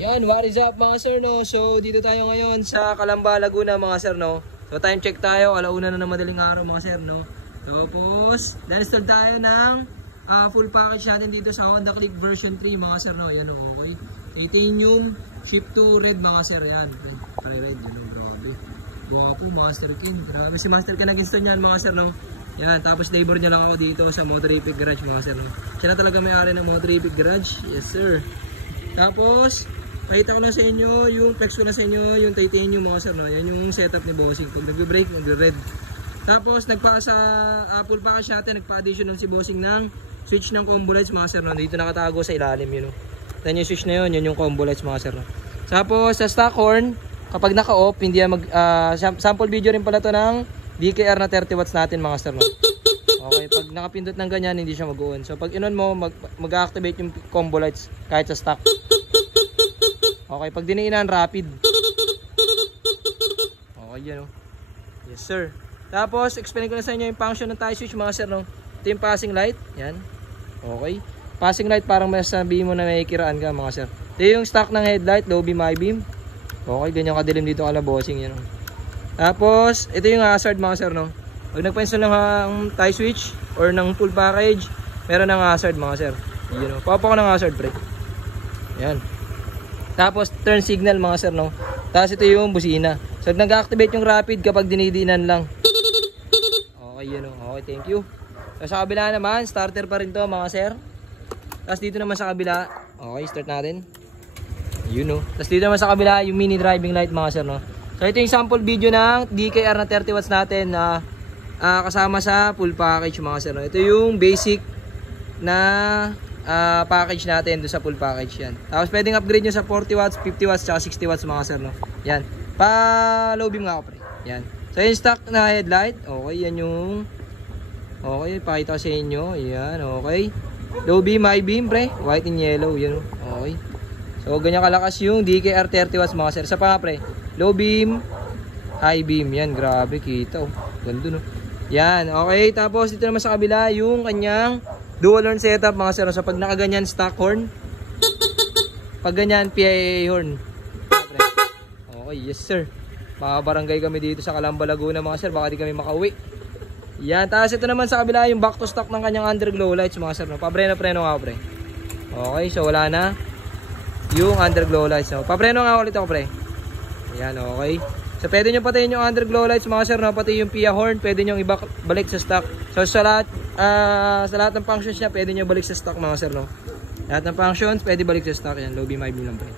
Yan, what is up mga sir, no? So, dito tayo ngayon sa Calamba, Laguna mga sir, no? So, time check tayo, alauna na ng madaling araw mga sir, no? Tapos, na-install tayo ng full package natin dito sa Honda Click version 3 mga sir, no? Yan, okay. Titanium, ship to red mga sir, yan. Pare red, yun, grabe. Guwapo, Master King. Grabe si Master King nag-install yan mga sir, no? Yan, tapos labor niya lang ako dito sa Motorific Garage mga sir, no? Siya na talaga may-ari ng Motorific Garage. Yes sir. Tapos, pakita ko na sa inyo, yung flex ko na sa inyo, yung titanium mga sir, no? Yan yung setup ni Bossing. Pag nagbe-brake, nagre-red. Tapos, sa full package natin, nagpa-addition nun si Bossing ng switch ng combo lights mga sir, no? Dito nakatago sa ilalim yun, no? Then yung switch na yun, yun yung combo lights mga sir, no? Tapos, sa stock horn, kapag naka-off, hindi yan sample video rin pala to ng DKR na 30 watts natin mga sir, no? Okay, pag nakapindot ng ganyan, hindi siya mag-on. So, pag inon mo, mag-activate yung combo lights kahit sa stock. Okay, pag diniinan, rapid. Okay, yan, no? Yes, sir. Tapos, explain ko na sa inyo yung function ng tie switch, mga sir, no? Ito yung passing light. Yan. Okay. Passing light, parang masasabihin mo na may kiraan ka, mga sir. Ito yung stock ng headlight, low beam, high beam. Okay, ganyan kadilim dito kala Bossing, yan, no? Tapos, ito yung hazard, mga sir, no? Pag nagpa-install ng tie switch or ng full package, meron ng hazard, mga sir. Yan, no? Papa ko ng hazard, pre. Yan. Tapos turn signal mga sir, no? Tapos ito yung busina. So nag-activate yung rapid kapag dinidinan lang. Okay, yun, no? Okay, thank you. So sa kabila naman, starter pa rin to mga sir. Tapos dito naman sa kabila, okay, start natin. Yun, no? Tapos dito naman sa kabila, yung mini driving light mga sir, no? So ito yung sample video ng DKR na 30 watts natin na kasama sa full package mga sir, no? Ito yung basic na package natin doon sa full package yan. Tapos pwedeng upgrade nyo sa 40 watts, 50 watts, tsaka 60 watts mga sir, no? Yan. Pa low beam nga ako, pre. Yan. So yung stock na headlight, okay, yan yung okay, pakita ko sa inyo. Yan, okay. Low beam, high beam, pre. White and yellow, yan. Okay. So ganyan kalakas yung DKR 30 watts mga sir. Sa pa nga, pre. Low beam, high beam. Yan, grabe, kita, oh. Ganda, no? Yan, okay. Tapos dito naman sa kabila yung kanyang dual horn setup mga sir. So pag nakaganyan stock horn, pag ganyan PIA horn. Okay, yes sir. Makabarangay kami dito sa Calamba, Laguna mga sir. Baka di kami makauwi. Yan, tapos ito naman sa kabila yung back to stock ng kanyang underglow lights mga sir, no? Pabreno-preno nga pre. Okay, so wala na yung underglow lights, no? Papreno nga ulit ako pre. Yan, okay. So pwede nyo patayin yung underglow lights mga sir, no? Pati yung PIA horn, pwede nyo ibalik sa stock. So sa lahat ng functions niya, pwede nyo balik sa stock mga sir, no? Lahat ng functions, pwede balik sa stock. Yan, low beam, high beam lang pre.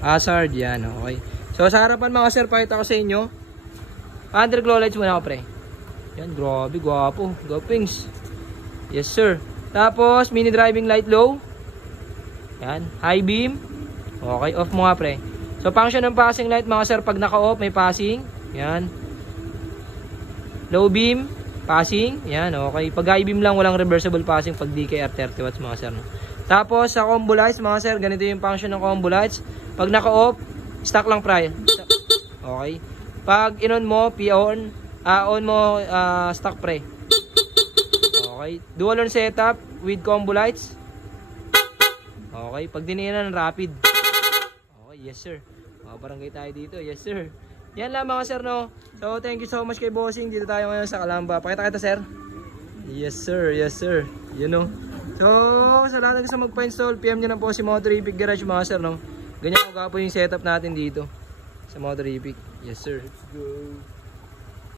Hazard, yan, okay. So sa harapan mga sir, pakita ko sa inyo. Underglow lights muna ako pre. Yan, grabe, guwapo. Gopings. Yes sir. Tapos, mini driving light low. Yan, high beam. Okay, off mo nga pre. So function ng passing light mga sir, pag naka-off may passing. Yan. Low beam, passing. Yan, okay. Pag high beam lang, walang reversible passing pag DKR 30 watts mga sir, no? Tapos sa combo lights mga sir, ganito yung function ng combo lights. Pag naka-off, stock lang pre. Okay. Pag in-on mo, on, on mo stock pre. Okay. Dual horn setup with combo lights. Okay. Pag diniinan, rapid. Okay, yes sir. Barangay tayo dito. Yes sir. Yan lang mga sir, no? So thank you so much kay Bossing. Dito tayo ngayon sa Calamba. Pakita kita sir. Yes sir, yes sir. You know. So sa lahat ng gusto magpa-install, PM nyo na po si Motorific Garage mga sir, no? Ganyan po yung setup natin dito sa Motorific. Yes sir. Let's go.